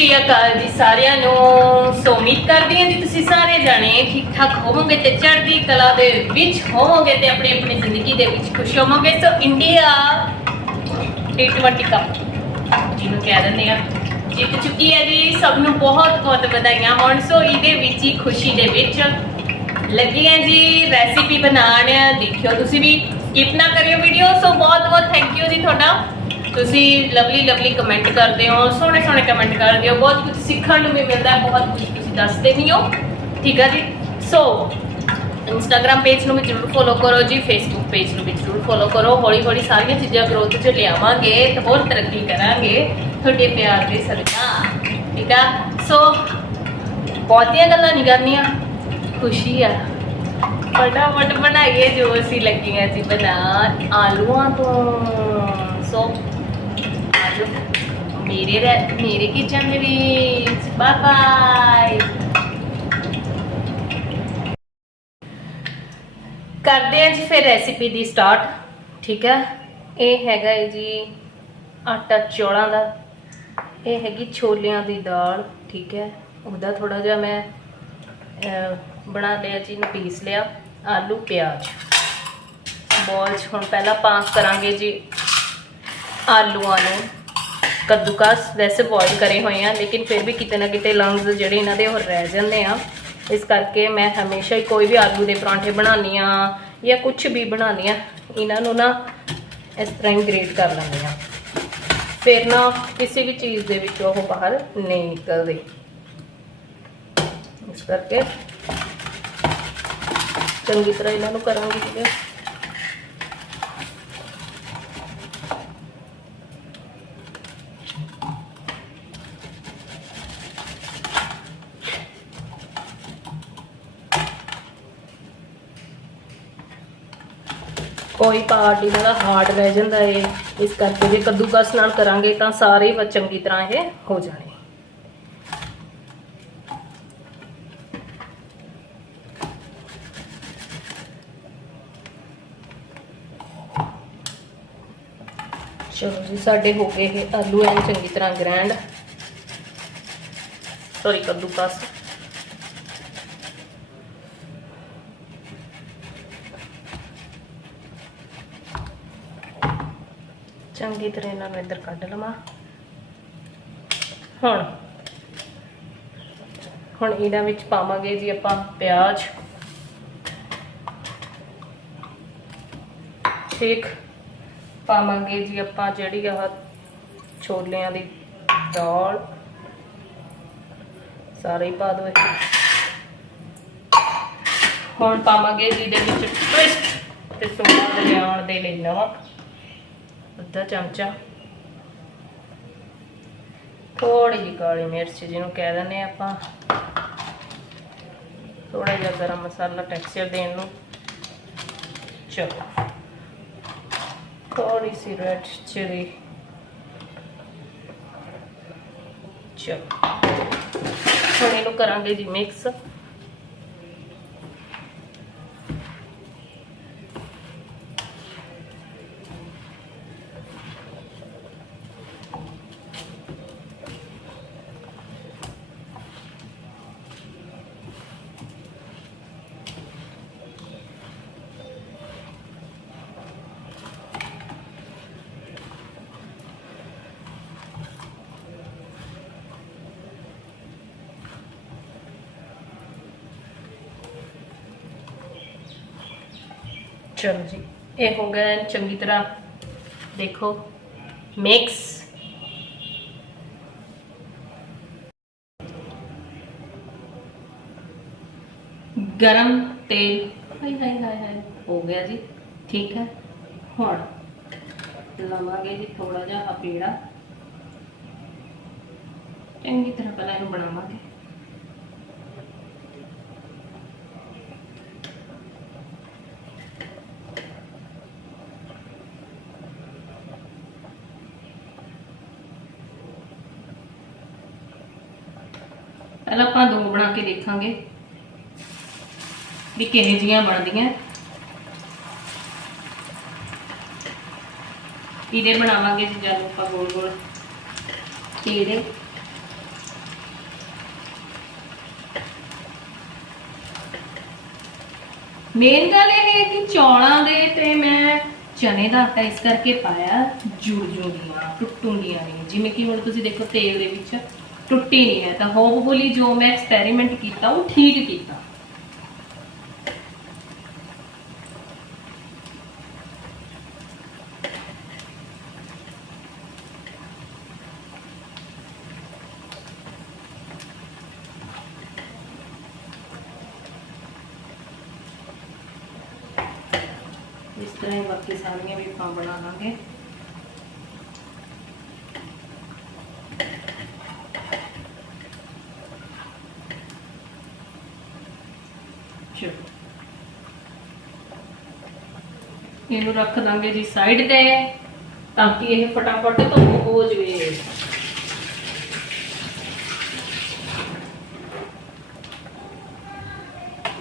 ਸ਼੍ਰੀ ਅਕਾਲ ਜੀ ਸਾਰਿਆਂ ਨੂੰ। ਸੋ ਉਮੀਦ ਕਰਦੀ ਹਾਂ ਜੀ ਤੁਸੀਂ ਸਾਰੇ ਜਾਣੇ ਠੀਕ ਠਾਕ ਹੋਵੋਗੇ ਤੇ ਚੜ੍ਹਦੀ ਕਲਾ ਦੇ ਵਿੱਚ ਹੋਵੋਗੇ ਤੇ ਆਪਣੀ ਆਪਣੀ ਜ਼ਿੰਦਗੀ ਦੇ ਵਿੱਚ ਖੁਸ਼ ਹੋਵੋਗੇ। ਸੋ ਇੰਡੀਆ T20 ਕੱਪ ਜਿਹਨੂੰ ਕਹਿ ਦਿੰਦੇ ਆ, ਜਿੱਤ ਚੁੱਕੀ ਹੈ ਜੀ। ਸਭ ਨੂੰ ਬਹੁਤ ਬਹੁਤ ਵਧਾਈਆਂ ਹੋਣ। ਸੋ ਇਹਦੇ ਵਿੱਚ ਹੀ ਖੁਸ਼ੀ ਦੇ ਵਿੱਚ ਲੱਗੀ ਹੈ ਜੀ ਰੈਸਿਪੀ ਬਣਾਉਣ। ਦੇਖਿਓ ਤੁਸੀਂ ਵੀ। ਸਕਿਪ ਨਾ ਕਰਿਓ ਵੀਡੀਓ ਸੋ ਬਹੁਤ ਬਹੁਤ ਥੈਂਕ ਯੂ ਜੀ ਤੁਹਾਡਾ। ਤੁਸੀਂ ਲਵਲੀ ਲਵਲੀ ਕਮੈਂਟ ਕਰਦੇ ਹੋ, ਸੋਹਣੇ ਸੋਹਣੇ ਕਮੈਂਟ ਕਰਦੇ ਹੋ, ਬਹੁਤ ਕੁਝ ਸਿੱਖਣ ਨੂੰ ਵੀ ਮਿਲਦਾ ਹੈ, ਬਹੁਤ ਕੁਝ ਤੁਸੀਂ ਦੱਸਦੇ ਵੀ ਹੋ। ਠੀਕ ਹੈ ਜੀ? ਸੋ ਇੰਸਟਾਗ੍ਰam ਪੇਜ ਨੂੰ ਵੀ ਜਰੂਰ ਫੋਲੋ ਕਰੋ ਜੀ ਫੇਸਬੁੱਕ ਪੇਜ ਨੂੰ ਵੀ ਜਰੂਰ ਫੋਲੋ ਕਰੋ। ਹੌਲੀ ਹੌਲੀ ਸਾਰੀਆਂ ਚੀਜ਼ਾਂ ਗਰੋਥ 'ਚ ਲਿਆਵਾਂਗੇ ਤੇ ਹੋਰ ਤਰੱਕੀ ਕਰਾਂਗੇ ਤੁਹਾਡੇ ਪਿਆਰ ਦੇ ਸਦਕਾ। ਠੀਕ ਆ? ਸੋ ਬਹੁਤੀਆਂ ਗੱਲਾਂ ਨਹੀਂ ਕਰਨੀਆਂ। ਖੁਸ਼ੀ ਆ। ਫਟਾਫਟ ਬਣਾਈਏ ਜੋ ਅਸੀਂ ਲੱਗੀਆਂ ਸੀ ਬਣਾ ਆਲੂਆਂ ਤੋਂ। ਸੋ ਆਜੋ ਮੇਰੇ ਰਹਿ- ਮੇਰੇ ਕਿਚਨ ਦੇ ਵਿੱਚ। ਕਰਦੇ ਹਾਂ ਜੀ ਫਿਰ ਰੈਸਿਪੀ ਦੀ ਸਟਾਰਟ ਠੀਕ ਹੈ ਇਹ ਹੈਗਾ ਹੈ ਜੀ ਆਟਾ ਚੌਲਾਂ ਦਾ। ਇਹ ਹੈਗੀ ਛੋਲਿਆਂ ਦੀ ਦਾਲ, ਠੀਕ ਹੈ ਉਹਦਾ ਥੋੜਾ ਜਿਹਾ ਮੈਂ ਬਣਾ ਲਿਆ ਜੀ ਨੂੰ ਪੀਸ ਲਿਆ, ਆਲੂ, ਪਿਆਜ਼। ਬੋਲਸ ਹੁਣ ਪਹਿਲਾਂ ਪਾਸ ਕਰਾਂਗੇ ਜੀ ਆਲੂਆਂ ਨੂੰ। ਕੱਦੂਕਸ ਵੈਸੇ ਬੋਇਲ ਕਰੇ ਹੋਏ ਆ, ਲੇਕਿਨ ਫਿਰ ਵੀ ਕਿਤੇ ਨਾ ਕਿਤੇ ਲੰਗਸ ਜਿਹੜੇ ਇਹਨਾਂ ਦੇ ਉਹ ਰਹਿ ਜਾਂਦੇ ਆ। ਇਸ ਕਰਕੇ ਮੈਂ ਹਮੇਸ਼ਾ ਹੀ ਕੋਈ ਵੀ ਆਲੂ ਦੇ ਪਰਾਂਠੇ ਬਣਾਉਂਦੀ ਆ ਜਾਂ ਕੁਝ ਵੀ ਬਣਾਉਂਦੀ ਆ ਇਹਨਾਂ ਨੂੰ ਨਾ ਇਸ ਤਰ੍ਹਾਂ ਹੀ ਗ੍ਰੇਟ ਕਰ ਲੈਂਦੀ ਆ ਫਿਰ ਨਾ ਕਿਸੇ ਵੀ ਚੀਜ਼ ਦੇ ਵਿੱਚ ਉਹ ਬਾਹਰ ਨਹੀਂ ਨਿਕਲਦੇ। ਇਸ ਕਰਕੇ ਚੰਗੀ ਤਰ੍ਹਾਂ ਇਹਨਾਂ ਨੂੰ ਕਰਾਂਗੇ ਜੀ ਕੋਈ ਪਾਰਟ ਇਹਨਾਂ ਦਾ ਹਾਰਡ ਰਹਿ ਜਾਂਦਾ ਏ। ਇਸ ਕਰਕੇ ਜੇ ਕੱਦੂਕਸ ਨਾਲ ਕਰਾਂਗੇ ਤਾਂ ਸਾਰੇ ਹੀ ਚੰਗੀ ਤਰ੍ਹਾਂ ਇਹ ਹੋ ਜਾਣੇ। ਚਲੋ ਜੀ, ਸਾਡੇ ਹੋ ਗਏ ਇਹ ਆਲੂ ਐਨ ਚੰਗੀ ਤਰ੍ਹਾਂ ਗ੍ਰੈਂਡ। ਸੌਰੀ ਕੱਦੂਕਸ। ਚੰਗੀ ਤਰ੍ਹਾਂ ਇਹਨਾਂ ਨੂੰ ਇੱਧਰ ਕੱਢ ਲਵਾਂ। ਹੁਣ ਹੁਣ ਇਹਨਾਂ ਵਿੱਚ ਪਾਵਾਂਗੇ ਜੀ ਆਪਾਂ ਪਿਆਜ਼। ਠੀਕ ਪਾਵਾਂਗੇ ਜੀ ਆਪਾਂ ਜਿਹੜੀ ਆਹ ਛੋਲਿਆਂ ਦੀ ਦਾਲ। ਸਾਰੇ ਹੀ ਪਾ ਦੋ ਇਹ ਹੁਣ ਪਾਵਾਂਗੇ ਜੀ ਦੇ ਵਿੱਚ ਟਵਿਸਟ ਤੇ ਸਵਾਦ ਲਿਆਉਣ ਦੇ ਲਈ ਨਮਕ। ਅੱਧਾ ਚਮਚਾ ਥੋੜੀ ਜਿਹੀ ਕਾਲੀ ਮਿਰਚ ਜਿਹਨੂੰ ਕਹਿ ਦਿੰਦੇ ਆਪਾਂ ਥੋੜਾ ਜਿਹਾ ਗਰਮ ਮਸਾਲਾ ਟੈਕਸਚਰ ਦੇਣ ਨੂੰ ਚਲੋ ਥੋੜੀ ਸੀ ਰੈਡ ਚਿਲੀ ਚਲੋ ਹੁਣ ਇਹਨੂੰ ਕਰਾਂਗੇ ਜੀ ਮਿਕਸ ਚਲੋ ਜੀ, ਇਹ ਹੋ ਗਿਆ ਚੰਗੀ ਤਰ੍ਹਾਂ ਦੇਖੋ ਮਿਕਸ ਗਰਮ ਤੇਲ, ਹਾਏ ਹਾਏ ਹਾਏ ਹਾਏ, ਹੋ ਗਿਆ ਜੀ, ਠੀਕ ਹੈ। ਹੁਣ ਲਵਾਂਗੇ ਜੀ ਥੋੜਾ ਜਿਹਾ ਆਹ ਚੰਗੀ ਤਰ੍ਹਾਂ ਪਹਿਲਾਂ ਇਹਨੂੰ ਬਣਾਵਾਂਗੇ। ਪਹਿਲਾਂ ਆਪਾਂ ਦੋ ਬਣਾ ਕੇ ਦੇਖਾਂਗੇ ਵੀ ਕਿਹੇ ਜੀਆਂ ਬਣਦੀਆਂ। ਇਹਦੇ ਬਣਾਵਾਂਗੇ ਜੀ ਜਦੋਂ ਆਪਾਂ ਗੋਲ ਗੋਲ ਇਹਦੇ ਮੇਨ ਗੱਲ ਇਹ ਹੈ ਕਿ ਚੌਲਾਂ ਦੇ ਤੇ ਮੈਂ ਚਨੇ ਦਾ ਆਟਾ ਇਸ ਕਰਕੇ ਪਾਇਆ ਜੁੜ ਜੁੜੀਆਂ ਟੁੱਟੂਆਂ ਨਹੀਂ ਜਿਵੇਂ ਕਿ ਹੁਣ ਤੁਸੀਂ ਦੇਖੋ ਤੇਲ ਦੇ ਵਿੱਚ ਟੁੱਟੀ ਨਹੀਂ ਹੈ ਤਾਂ ਹੋਪਫੁਲੀ ਜੋ ਮੈਂ ਐਕਸਪੈਰੀਮੈਂਟ ਕੀਤਾ ਉਹ ਠੀਕ ਕੀਤਾ ਇਸ ਤਰ੍ਹਾਂ ਹੀ ਬਾਕੀ ਸਾਰੀਆਂ ਵੀ ਆਪਾਂ ਬਣਾ ਇਹਨੂੰ ਰੱਖ ਦਾਂਗੇ ਜੀ ਸਾਈਡ ਤੇ, ਤਾਂ ਕਿ ਇਹ ਫਟਾਫਟ ਧੋ ਹੋ ਜਵੇ।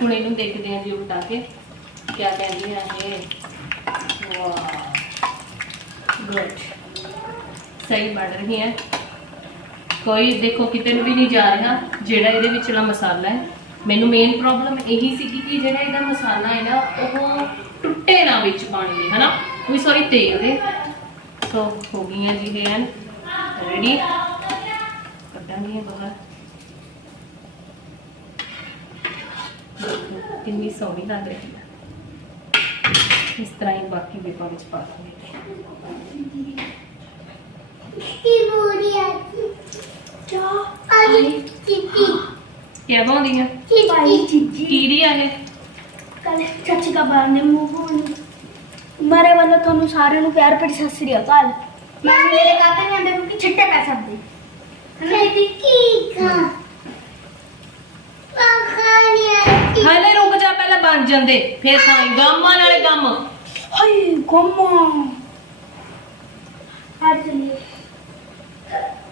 ਹੁਣ ਇਹਨੂੰ ਦੇਖਦੇ ਹਾਂ ਜੀ ਉਲਟਾ ਕੇ ਕੀ ਕਹਿੰਦੀ ਹੈ ਇਹ। ਵਾਹ ਗੁੱਡ ਸਹੀ ਬਣ ਰਹੀ ਹੈ। ਕੋਈ ਦੇਖੋ, ਕਿਤੇ ਨੂੰ ਵੀ ਨਹੀਂ ਜਾ ਰਿਹਾ, ਜਿਹੜਾ ਇਹਦੇ ਵਿਚਲਾ ਮਸਾਲਾ ਹੈ। ਮੈਨੂੰ ਮੇਨ ਪ੍ਰੋਬਲਮ ਇਹੀ ਸੀ ਕਿ ਜਿਹੜਾ ਇਹਦਾ ਮਸਾਲਾ ਹੈ ਨਾ, ਉਹ ਨਾ ਵਿੱਚ ਪਾਣੀ ਦੇ ਹਨਾ? ਵੀ ਸੌਰੀ ਤੇਲ ਦੇ। ਸੋ ਹੋ ਗਈਆਂ ਜੀ ਇਹ ਐਨ ਰੈਡੀ ਕੱਢਾਂਗੇ ਇਹ ਬਾਹਰ। ਕਿੰਨੀ ਸੋਹਣੀ ਲੱਗ ਰਹੀ ਹੈ। ਇਸ ਤਰ੍ਹਾਂ ਹੀ ਬਾਕੀ ਵੀ ਵਿੱਚ ਪਾ ਦਾਂਗੇ। ਕੀ ਬਣਦੀ ਹੈ ਕੀੜੀ ਆ? ਇਹ? ਚਾਚੀ ਦਾ ਬਾਰ ਨੇ ਮੂੰਹ ਹੋਣੀ। ਮਾਰੇ ਵੱਲੋਂ ਤੁਹਾਨੂੰ ਸਾਰਿਆਂ ਨੂੰ ਪਿਆਰ ਭਰੀ ਸਤਿ ਸ੍ਰੀ ਅਕਾਲ। ਮੈਂ ਮੇਰੇ ਕਾਕਾ ਨੇ ਅੰਦਰ ਕਿਉਂਕਿ ਛਿੱਟੇ ਪੈ ਸਕਦੇ ਖੇਤੀ ਕੀ ਖਾ ਹਾਲੇ ਰੁਕ ਜਾ ਪਹਿਲਾਂ ਬਣ ਜਾਂਦੇ। ਫੇਰ ਖਾਈ ਗਾਮਾਂ ਨਾਲੇ ਗਮ। ਹਾਏ ਗੋਮਾ। ਆ ਚਲੀਏ।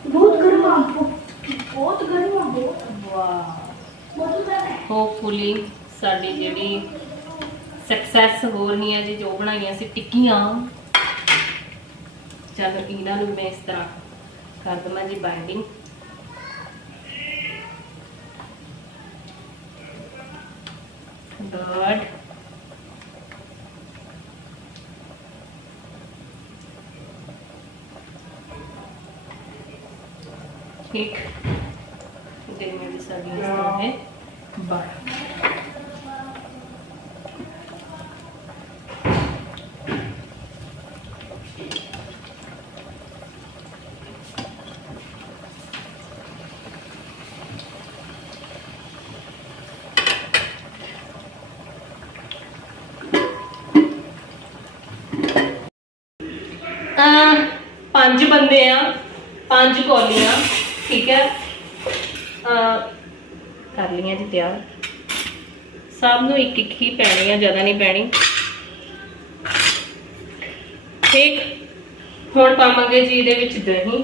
ਬਹੁਤ ਗਰਮਾ ਬਹੁਤ ਗਰਮਾ ਬਹੁਤ। ਵਾਹ। ਬਹੁਤ ਗਰਮਾ ਹੋਪਫੁਲੀ ਸਾਡੀ ਜਿਹੜੀ ਸਕਸੈਸ ਹੋ ਰਹੀ ਹੈ ਜੀ ਜੋ ਬਣਾਈਆਂ ਸੀ ਟਿੱਕੀਆਂ ਚਲ ਇਹਨਾਂ ਨੂੰ ਮੈਂ ਇਸ ਤਰ੍ਹਾਂ ਕਰ ਦਵਾਂ ਜੀ ਬਾਈਂਡਿੰਗ ਗੁੱਡ ਠੀਕ ਦੇ में भी सभी इस तरह है बारह ਅਹ ਪੰਜ ਬੰਦੇ ਆ, ਪੰਜ ਕੌਲੀਆਂ, ਠੀਕ ਹੈ? ਅਹ ਕਰ ਲਈਆਂ ਜੀ ਤਿਆਰ। ਸਭ ਨੂੰ ਇੱਕ ਇੱਕ ਹੀ ਪੈਣੀ ਆ, ਜ਼ਿਆਦਾ ਨਹੀਂ ਪੈਣੀ। ਠੀਕ? ਹੁਣ ਪਾਵਾਂਗੇ ਜੀ ਇਹਦੇ ਵਿੱਚ ਦਹੀਂ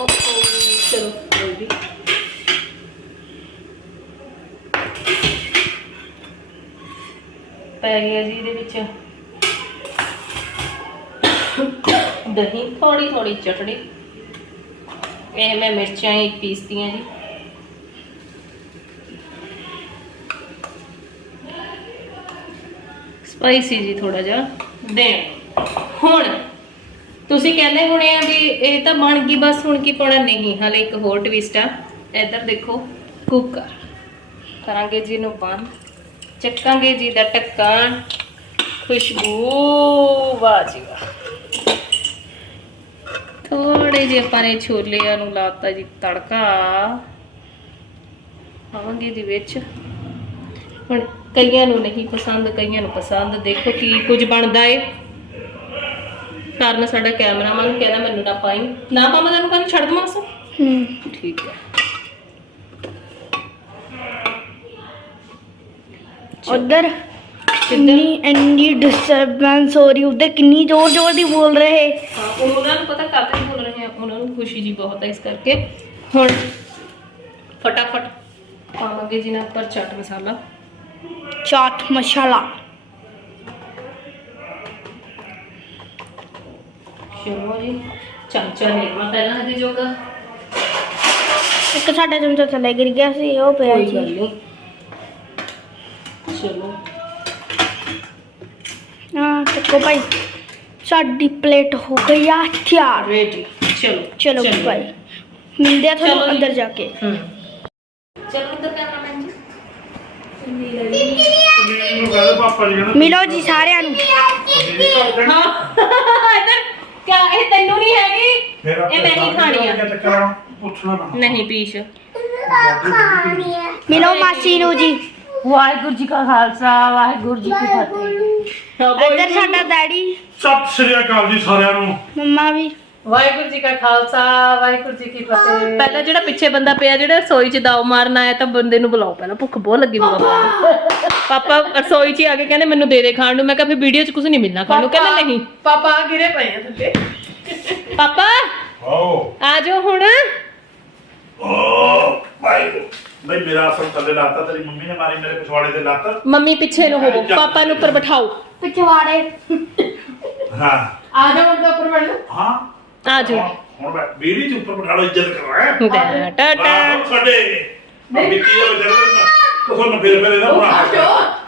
ਓਹੋ ਚਲੋ ਕੋਈ ਵੀ ਪੈ ਗਿਆ ਜੀ ਇਹਦੇ ਵਿੱਚ ਥੋੜੀ ਥੋੜੀ ਚਟਣੀ ਇਹ ਮੈਂ ਮਿਰਚਾਂ ਹੀ ਪੀਸਤੀਆਂ ਜੀ। ਸਪਾਈਸੀ ਜੀ ਥੋੜਾ ਜਿਹਾ। ਦੇ। ਹੁਣ ਤੁਸੀਂ ਕਹਿੰਦੇ ਹੋਣੇ ਆ ਵੀ ਇਹ ਤਾਂ ਬਣ ਗਈ ਬਸ ਹੁਣ ਕੀ ਪਾਉਣਾ? ਨਹੀਂ ਹਾਲੇ ਇੱਕ ਹੋਰ ਟਵਿਸਟ ਆ। ਇੱਧਰ ਦੇਖੋ ਕੁੱਕਰ ਕਰਾਂਗੇ ਜੀ ਨੂੰ ਬੰਦ। ਚੱਕਾਂਗੇ ਜੀ ਦਾ ਢੱਕਣ ਖੁਸ਼ਬੂ ਵਾਹ ਜੀ ਵਾਹ। ਥੋੜੇ ਜਿਹੇ ਆਪਾਂ ਨੇ ਛੋਲਿਆਂ ਨੂੰ ਲਾਤਾ ਜੀ ਤੜਕਾ। ਪਾਵਾਂਗੇ ਜੀ ਵਿੱਚ। ਹੁਣ ਕਈਆਂ ਨੂੰ ਨਹੀਂ ਪਸੰਦ ਕਈਆਂ ਨੂੰ ਪਸੰਦ। ਦੇਖੋ ਕੀ ਕੁਝ ਬਣਦਾ ਏ। ਕਾਰਨ ਸਾਡਾ ਕੈਮਰਾਮੈਨ ਕਹਿੰਦਾ ਮੈਨੂੰ ਨਾ ਪਾਈ। ਨਾ ਪਾਵਾਂ ਤੈਨੂੰ ਕਹਿੰਦਾ ਛੱਡ ਦਵਾਂ ਸੋ ਹੂੰ। ਠੀਕ ਹੈ। ਉਧਰ ਕਿੰਨੀ ਇੰਨੀ ਡਿਸਟਰਬੈਂਸ ਹੋ ਰਹੀ ਉਧਰ ਕਿੰਨੀ ਜ਼ੋਰ ਜ਼ੋਰ ਦੀ ਬੋਲ ਰਹੇ। ਹਾਂ ਉਹਨਾਂ ਨੂੰ ਪਤਾ ਕਾਹਤੇ ਬੋਲ ਰਹੇ ਆ ਉਹਨਾਂ ਨੂੰ ਖੁਸ਼ੀ ਜੀ ਬਹੁਤ ਹੈ ਇਸ ਕਰਕੇ ਹੁਣ ਫਟਾਫਟ ਪਾਵਾਂਗੇ ਜੀ ਨਾ ਉੱਪਰ ਚਾਟ ਮਸਾਲਾ ਚਾਟ ਮਸਾਲਾ ਚਲੋ ਜੀ ਚਮਚਾ ਲੈਣਾ ਪਹਿਲਾਂ ਇਹਦੇ ਜੋਗਾ ਇੱਕ ਸਾਡਾ ਚਮਚਾ ਥੱਲੇ ਗਿਰ ਗਿਆ ਸੀ ਉਹ ਪਿਆ ਕੋਈ ਗੱਲ ਸੀ ਨਹੀਂ ਚਲੋ ਹਾਂ ਚੱਕੋ ਭਾਈ ਸਾਡੀ ਪਲੇਟ ਹੋ ਗਈ ਆ ਤਿਆਰ ਰੈਡੀ ਚਲੋ ਚਲੋ ਭਾਈ ਮਿਲਦੇ ਆ ਤੁਹਾਨੂੰ ਚਲੋ ਜੀ। ਅੰਦਰ ਜਾ ਕੇ। ਹੂੰ। ਚਲੋ ਅੰਦਰ ਕੈਮਰਾਮੈਨ ਜੀ ਮੈਨੂੰ ਕਹਿੰਦੇ ਪਾਪਾ ਜੀ। ਕਹਿੰਦੇ ਮਿਲੋ ਜੀ ਸਾਰਿਆਂ ਨੂੰ। ਹਾਂ। ਇੱਧਰ ਕਿਆ ਇਹ ਤੈਨੂੰ ਨਹੀਂ ਹੈਗੀ? ਫਿਰ ਇਹ ਮੈਂ ਹੀ ਵਾਹਿਗੁਰੂ ਜੀ ਕਾ ਖਾਲਸਾ ਵਾਹਿਗੁਰੂ ਜੀ ਕੀ ਫਤਿਹ। ਇੱਧਰ ਸਾਡਾ ਡੈਡੀ। ਸਤਿ ਸ੍ਰੀ ਅਕਾਲ ਜੀ ਸਾਰਿਆਂ ਨੂੰ। ਮੰਮਾ ਵੀ। ਵਾਹਿਗੁਰੂ ਜੀ ਕਾ ਖਾਲਸਾ ਵਾਹਿਗੁਰੂ ਜੀ ਕੀ ਫਤਿਹ। ਪਹਿਲਾਂ ਜਿਹੜਾ ਪਿੱਛੇ ਬੰਦਾ ਪਿਆ ਜਿਹੜਾ ਰਸੋਈ 'ਚ ਦਾਉ ਮਾਰਨ ਆਇਆ ਤਾਂ ਬੰਦੇ ਨੂੰ ਬੁਲਾਓ ਪਹਿਲਾਂ। ਭੁੱਖ ਬਹੁਤ ਲੱਗੀ ਵੀ ਪਾਪਾ। ਪਾਪਾ ਰਸੋਈ 'ਚ ਆ ਕੇ ਕਹਿੰਦੇ ਮੈਨੂੰ ਦੇ ਦੇ ਖਾਣ ਨੂੰ। ਮੈਂ ਕਿਹਾ ਫਿਰ ਵੀਡੀਓ 'ਚ ਕੁਝ ਨਹੀਂ ਮਿਲਣਾ ਖਾਣ ਨੂੰ। ਕਹਿੰਦੇ ਨਹੀਂ। ਪਾਪਾ ਗਿਰੇ ਪਏ ਆ ਥੱਲੇ। ਪਾਪਾ ਓ ਆ ਜਾਓ ਹੁਣ। ਓ ਭਾਈ। ਬਈ ਮੇਰਾ ਅਸਲ ਥੱਲੇ ਲਾਤਾ ਤੇਰੀ ਮੰਮੀ ਨੇ ਮਾਰੀ ਮੇਰੇ ਪਿਛਵਾੜੇ ਤੇ ਲੱਤ ਮੰਮੀ ਪਿੱਛੇ ਨੂੰ ਹੋਵੋ ਪਾਪਾ ਨੂੰ ਉੱਪਰ ਬਿਠਾਓ ਪਿਛਵਾੜੇ ਹਾਂ ਆ ਜਾ ਮੁੰਡਾ ਉੱਪਰ ਬੈਠ ਜਾ। ਹਾਂ ਆ ਜਾਓ ਹੁਣ- ਹੁਣ ਬੈ ਬੀੜੀ ਚ ਉੱਪਰ ਬਿਠਾ ਲਓ ਇੱਜ਼ਤ ਕਰਵਾ ਟਾ ਟਾ ਟਾ ਬਾਹਰ ਛੱਡੇ ਮੰਮੀ ਕੀ ਹੈ ਬਜਰ ਕੋਸੋਂ ਨਾ ਫਿਰ ਫਿਰ ਇਹਦਾ ਬਣਾ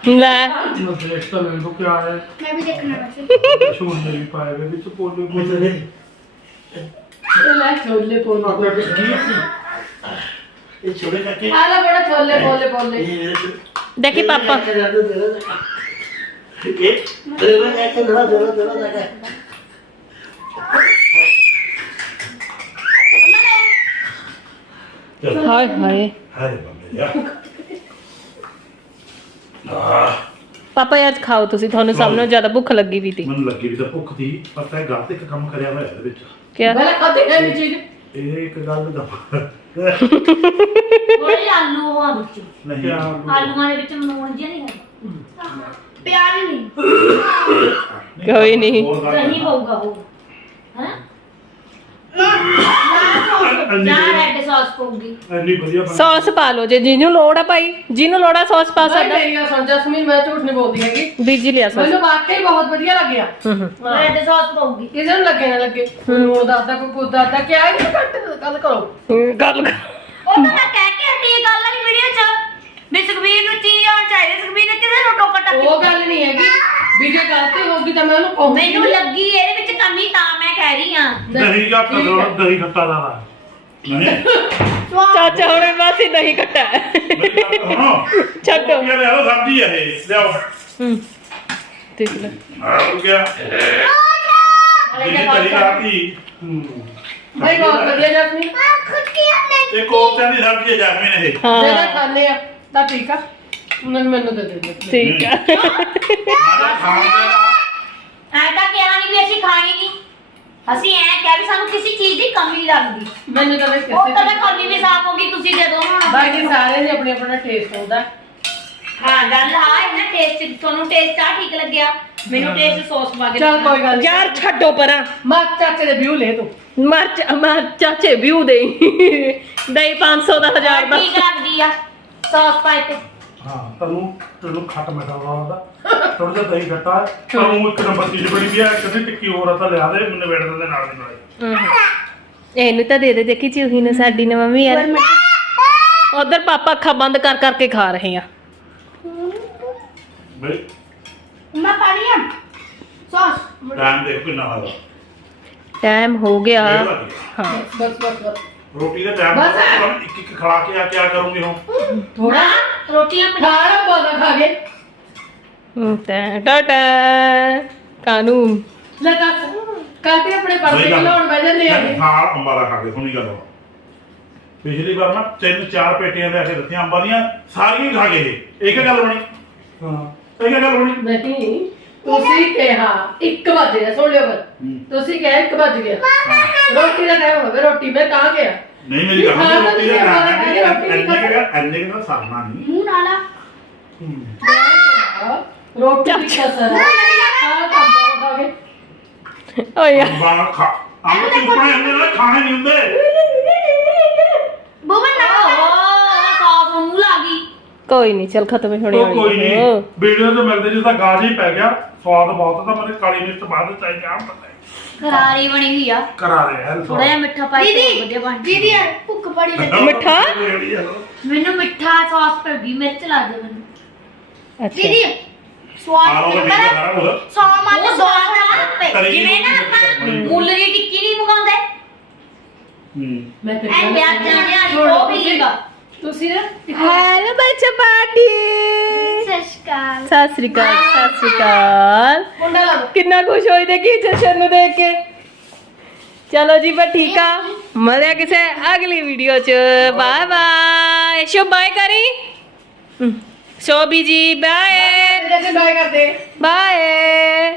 ਲੈ ਮਸੇਸ਼ ਤਾਂ ਮੈਨੂੰ ਕਿਆ ਹੈ ਮੈਂ ਵੀ ਦੇਖਣਾ ਵੈਸੇ ਛੋਲੇ ਵੀ ਪਾਏ ਵੇ ਵਿੱਚ ਪੋਲੇ ਪੋਲੇ ਇਹ ਲੈ ਛੋਲੇ ਪੋਲੇ ਪੋਲੇ ਦੇਖੀ ਪਾਪਾ। ਅੱਜ ਖਾਓ ਤੁਸੀਂ ਤੁਹਾਨੂੰ ਸਭ ਨੂੰ ਜ਼ਿਆਦਾ ਭੁੱਖ ਲੱਗੀ ਵੀ ਤੀ। ਮੈਨੂੰ ਲੱਗੀ ਵੀ ਤਾਂ ਭੁੱਖ ਦੀ ਪਰ ਤੈਂ ਗਲਤ ਇੱਕ ਕੰਮ ਕਰਿਆ ਹੋਇਆ ਇਹਦੇ ਵਿੱਚ। ਪਹਿਲਾਂ ਖਾਦੇ ਹੈ ਨਹੀਂ ਚੀਜ਼। ਇਹ ਇੱਕ ਗੱਲ ਦਾ ਥੋੜੇ ਆਲੂ ਹੋਆ ਵਿੱਚ ਨਹੀਂ ਆਲੂਆਂ ਦੇ ਵਿੱਚ ਲੂਣ ਜਿਹਾ ਨਹੀਂ ਹੈਗਾ ਪਿਆਜ਼ ਨਹੀਂ ਕੋਈ ਨਹੀਂ। ਦਹੀਂ ਪਊਗਾ ਉਹ ਹੈ ਜਾਂ ਵਧੀਆ- ਰੈੱਡ ਸੌਸ ਪਊਗੀ ਇੰਨੀ ਵਧੀਆ ਬਣ- ਸੌਸ ਪਾ ਲਓ ਜੇ ਜਿਹਨੂੰ ਲੋੜ ਆ ਭਾਈ ਜਿਹਨੂੰ ਲੋੜ ਆ ਸੌਸ ਪਾ ਨਹੀਂ ਸਕਦਾ। ਮੇਰੀ ਗੱਲ ਸੁਣ ਜਸਮੀਨ ਮੈਂ ਝੂਠ ਨਹੀਂ ਬੋਲਦੀ ਹੈਗੀ। ਬੀਜੀ ਲਿਆ ਸੌਸ। ਮੈਨੂੰ ਵਾਕਈ ਬਹੁਤ ਵਧੀਆ ਲੱਗਿਆ। ਹੂੰ ਹੂੰ। ਰੈੱਡ ਸੌਸ ਪਊਗੀ ਕਿਸੇ ਨੂੰ ਲੱਗੇ ਨਾ ਲੱਗੇ। ਲੂਣ ਦੱਸਦਾ ਕੋਈ ਕੁਝ ਦੱਸਦਾ ਕਿਆ ਹੈ ਕਿ ਘੱਟ ਗੱਲ ਕਰੋ। ਹੂੰ, ਗੱਲ ਕਰ। ਉਹ ਤਾਂ ਮੈਂ ਕਹਿ ਕੇ ਹਟੀ ਇਹ ਗੱਲ ਵਾਲੀ ਵੀਡੀਓ 'ਚ। ਵੀ ਸੁਖਬੀਰ ਨੂੰ ਚੀਜ਼ ਆਉਣ ਚਾਹੀਦੀ ਸੁਖਬੀਰ ਨੇ ਕਿਸੇ ਨੂੰ ਟੋਕਾ ਟੱਕ ਉਹ ਗੱਲ ਨਹੀਂ ਹੈਗੀ। ਵੀ ਜੇ ਗਲਤੀ ਹੋਊਗੀ ਤਾਂ ਮੈਂ ਉਹਨੂੰ ਕਹੂੰਗੀ। ਮੈਨੂੰ ਲੱਗੀ ਇਹਦੇ ਵਿੱਚ ਕਮੀ ਤਾਂ ਮੈਂ ਕਹਿ ਰਹੀ ਹਾਂ। ਦਹੀਂ ਦਹੀਂ ਖੱਟਾ ਹੁਣੇ ਬਸ ਹੀ। ਨਹੀਂ ਕੱਟਾ ਮੇਰੀ ਗੱਲ ਸੁਣੋ ਛੱਡੋ। ਇਹ ਲਿਆਓ ਸਬਜ਼ੀ ਹੈ ਇਹ ਲਿਆਓ ਹੂੰ ਦੇਖ ਲੈ ਆ ਹੋ ਗਿਆ ਜਿਹੜੀ ਤਰੀ ਲਾਤੀ ਹੂੰ ਭਾਈ ਬਹੁਤ ਵਧੀਆ ਜਸਮੀਨ ਇਹ ਕੋਫਤਿਆਂ ਦੀ ਸਬਜ਼ੀ ਹੈ ਜੈਸਮੀਨ ਇਹ ਜਿਹੜਾ ਹਾਂ ਖਾਣੇ ਆ ਤਾਂ ਠੀਕ ਆ ਉਹਨਾਂ ਨੂੰ ਮੈਨੂੰ ਦੇ ਦੇ ਠੀਕ ਆ ਮਾੜਾ ਖਾਣ ਦੇ ਨਾਲ ਐ ਤਾਂ ਕਿਹਾ ਨਹੀਂ ਵੀ ਕਿਹਾ ਵੀ ਸਾਨੂੰ ਕਿਸੇ ਚੀਜ਼ ਦੀ ਕਮੀ ਨਹੀਂ ਲੱਗਦੀ। ਮੈਨੂੰ ਤਾਂ ਬਸ ਉਹ ਤਾਂ ਮੈਂ ਵੀ ਸਾਫ਼ ਹੋਗੀ ਤੁਸੀਂ ਦੇ ਦੋ ਹੁਣ ਬਾਕੀ ਸਾਰੇ ਨੇ ਆਪਣੇ ਆਪਣਾ ਟੇਸਟ ਹੁੰਦਾ। ਹਾਂ ਗੱਲ ਆ ਇਹਨਾਂ ਟੇਸਟ ਤੁਹਾਨੂੰ ਟੇਸਟ ਆ ਠੀਕ ਲੱਗਿਆ। ਮੈਨੂੰ ਟੇਸਟ ਸੌਸ ਪਾ ਕੇ ਚੱਲ ਕੋਈ ਗੱਲ ਨਹੀਂ ਯਾਰ ਛੱਡੋ ਪਰਾਂ। ਮਾ ਚਾਚੇ ਦੇ ਵਿਊ ਲੈ ਤੂੰ। ਮਰਚ ਮਰ ਚਾਚੇ ਵਿਊ ਦੇ ਦਈ 500 ਦਾ ਹਜ਼ਾਰ ਦਾ ਠੀਕ ਲੱਗਦੀ ਆ। ਸੌਸ ਪਾਏ ਤੇ ਹਾਂ ਤੈਨੂੰ ਤੈਨੂੰ ਖੱਟ ਮਿਠਾ ਵਾਲਾ ਥੋੜਾ ਜਿਹਾ ਦਹੀਂ ਖੱਟਾ। ਉਹ ਇੱਕ ਨੰਬਰ ਚੀਜ਼ ਬਣੀ ਵੀ ਹੈ ਕਦੇ ਟਿੱਕੀ ਹੋਰ ਆ ਤਾਂ ਲਿਆ ਦੇ ਮੈਨੂੰ ਵੇੜ ਦਿੰਦੇ ਨਾਲ ਦੀ ਨਾਲ ਇਹਨੂੰ ਤਾਂ ਦੇ ਦੇ ਦੇਖੀ ਚੂਹੀ ਨੂੰ ਸਾਡੀ ਨੂੰ ਮੰਮੀ ਯਾਰ ਉਧਰ ਪਾਪਾ ਅੱਖਾਂ ਬੰਦ ਕਰ ਕਰਕੇ ਖਾ ਰਹੇ ਆ। ਬਈ ਮੈਂ ਪਾਣੀ ਆ। ਸੌਸ। ਟਾਈਮ ਦੇਖ ਕਿੰਨਾ ਹੋਇਆ ਟਾਈਮ ਹੋ ਗਿਆ। ਡੇਢ ਵੱਜ ਗਿਆ। ਹਾਂ। ਬਸ ਬਸ ਬਸ। ਰੋਟੀ ਦਾ ਟਾਈਮ ਬਸ। ਇੱਕ ਇੱਕ ਖਾ ਕੇ ਆ ਕਿਆ ਕਰੂੰਗੀ ਹੁਣ। ਥੋੜਾ ਰੋਟੀਆਂ ਬਣਾ ਖਾਣਾ ਬੋਲਾ ਖਾ ਕੇ। ਹੂੰ, ਟਾ ਟਾ ਟਾ ਲੈ ਦੱਸ ਕਾਤੇ ਆਪਣੇ ਗੱਲ- ਖਲਾਉਣ ਬਹਿ ਜਾਂਦੇ ਆ ਮੈਂ ਹਾਂ ਅੰਬਾਂ ਦਾ ਖਾ ਕੇ ਸੁਣੀ ਗੱਲ ਵਾ। ਪਿਛਲੀ ਵਾਰ ਨਾ ਤਿੰਨ ਚਾਰ ਪੇਟੀਆਂ ਲੈ ਕੇ ਦਿੱਤੀਆਂ ਅੰਬਾਂ ਦੀਆਂ ਸਾਰੀਆਂ ਹੀ ਖਾ ਗਏ ਇਹ। ਇੱਕ ਗੱਲ ਬਣੀ। ਹਾਂ। ਇਹ ਕੀ ਗੱਲ ਬਣੀ। ਨਹੀਂ ਤੁਸੀਂ ਕਿਹਾ 1 ਵਜ ਗਿਆ ਸੁਣ ਲਿਓ ਬਸ ਹੂੰ। ਤੁਸੀਂ ਕਿਹਾ 1 ਵਜ ਗਿਆ ਰੋਟੀ ਦਾ ਟਾਈਮ ਹੋ ਗਿਆ ਰੋਟੀ ਮੈਂ ਤਾਂ ਗਿਆ ਨਹੀਂ ਮੇਰੀ ਗੱਲ ਹਾਂ, ਸੁਣੋ, ਤਾਂ ਰੋਟੀ ਦਾ ਤੁਸੀਂ ਟਾਈਮ ਅੰਬਾਂ ਹੈ ਦਾ ਰੋਟੀ ਨਹੀਂ ਇੰਨੇ ਕੁ ਇੰਨੇ ਕੁ ਦਾ ਸਰਨਾ ਨਹੀਂ ਮੂੰਹ ਨਾਲਾ ਰੋਟੀ ਦੀ ਕਸਰ ਹੈ ਹਾਂ ਕੰਮ ਖਾ ਕੇ ਓ ਯਾਰ ਅੰਬਾਂ ਖਾ ਅੰਬ ਚੁੱਪਣੇ ਹੁੰਦੇ ਨੇ ਖਾਣੇ ਨਹੀਂ ਹੁੰਦੇ ਬੋਬਨ ਨਾ ਸੌਸ ਮੂੰਹ ਲਾ ਗਈ ਕੋਈ ਨਹੀਂ ਚਲ ਖਤਮ ਹੀ ਹੋਣੀ ਉਹ ਕੋਈ ਵਾਲੀ ਹੈ। ਨਹੀਂ ਵੀਡੀਓ ਤੋਂ ਮਿਲਦੇ ਜਿਸ ਦਾ ਗਾਜ ਹੀ ਪੈ ਗਿਆ ਸਵਾਦ ਬਹੁਤ ਤਾਂ ਮੇਰੇ ਕਾਲੀ ਮਿਰਚ ਬਾਅਦ ਚਾਹੀਦੀ ਆਮ ਪਤਾ ਹੈ ਕਰਾਰੀ ਬਣੀ ਹੋਈ ਆ। ਕਰਾ ਰਿਹਾ ਹੈ ਥੋੜਾ ਜਿਹਾ ਮਿੱਠਾ ਪਾਈ ਤੇ ਵਧੀਆ ਬਣ ਦੀਦੀ ਯਾਰ ਭੁੱਖ ਬੜੀ ਲੱਗੀ। ਮਿੱਠਾ? ਮੈਨੂੰ ਮਿੱਠਾ ਸੌਸ ਪੈ ਗਈ ਮਿਰਚ ਲਾ ਦੇ ਮੈਨੂੰ। ਦੀਦੀ ਆ ਸਵਾਦ ਲਓ ਬੇਟਾ ਸਾਰਾ ਕੁਝ ਸੌ ਉਹ ਸਵਾਦ ਆ ਤਰੀ ਜਿਵੇਂ ਨਾ ਆਪਾਂ ਮੁੱਲ ਦੀ ਟਿੱਕੀ ਨਹੀਂ ਮੰਗਾਉਂਦੇ। ਹੂੰ। ਮੈਂ ਐ ਵਿਆਹ ਜਾਣਿਆ ਉਹ ਵੀ ਸੀਗਾ ਤੁਸੀਂ ਨਾ ਹੈਲੋ ਬੱਚਾ ਪਾਰਟੀ। ਸਤਿ ਸ਼੍ਰੀ ਅਕਾਲ। ਸਤਿ ਸ੍ਰੀ ਅਕਾਲ ਸਤਿ ਸ੍ਰੀ ਅਕਾਲ। ਮੁੰਡਾ ਲਾ ਦੋ ਕਿੰਨਾ ਖੁਸ਼ ਹੋਈ ਦੇਖੀ ਜਸ਼ਨ ਨੂੰ ਦੇਖ ਕੇ। ਚਲੋ ਜੀ ਬਸ ਠੀਕ ਆ। ਮਿਲਿਆ ਕਿਸੇ ਅਗਲੀ ਵੀਡੀਓ ਚ। ਬਾਏ ਬਾਏ ਸ਼ੋ ਬਾਏ ਕਰੀ। ਸ਼ੋਬੀ ਜੀ ਬਾਏ ਜੈਸੇ ਬਾਏ ਕਰਦੇ। ਬਾਏ